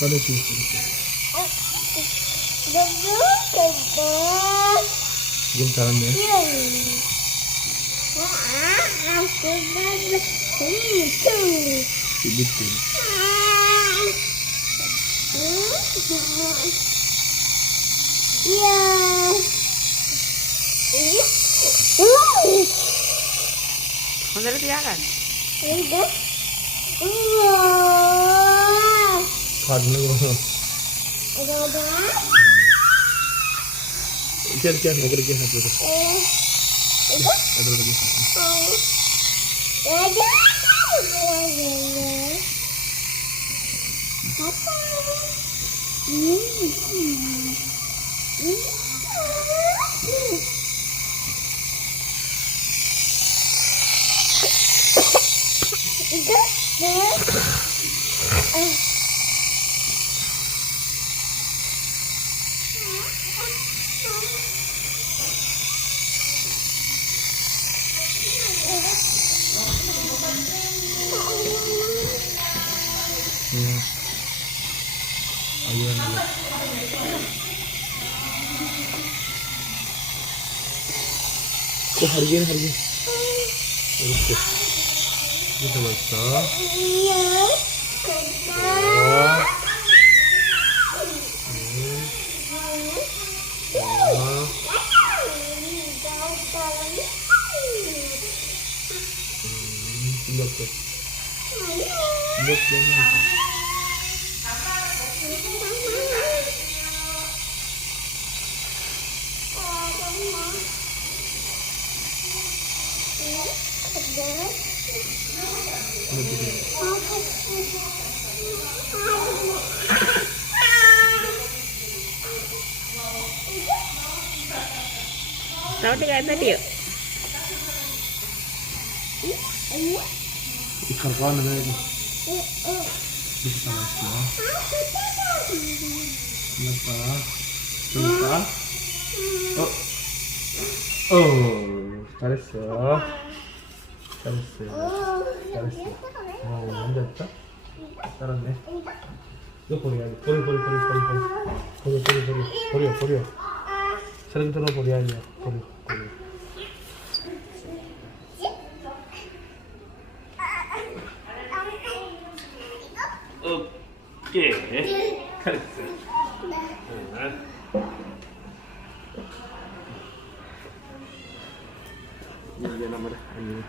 꺼내주고 이렇게. 지금 잘했네. 이 밑에. 오늘은 야간. 가는 거. 이렇게 하고 그렇게 하죠. 또 하리긴. 이렇게. 이렇게 맛있어. 이렇게. Roti kayak tadi yuk. 이칼 꺼내야 돼. 이렇게 맛있어. 그러니까. 잘했어. 앉았다. 잘했네. 이거 버려야지. 버려. 사람 들어 버려야지. 버려. 오케이. 잘했어. 이제 나머지 안녕.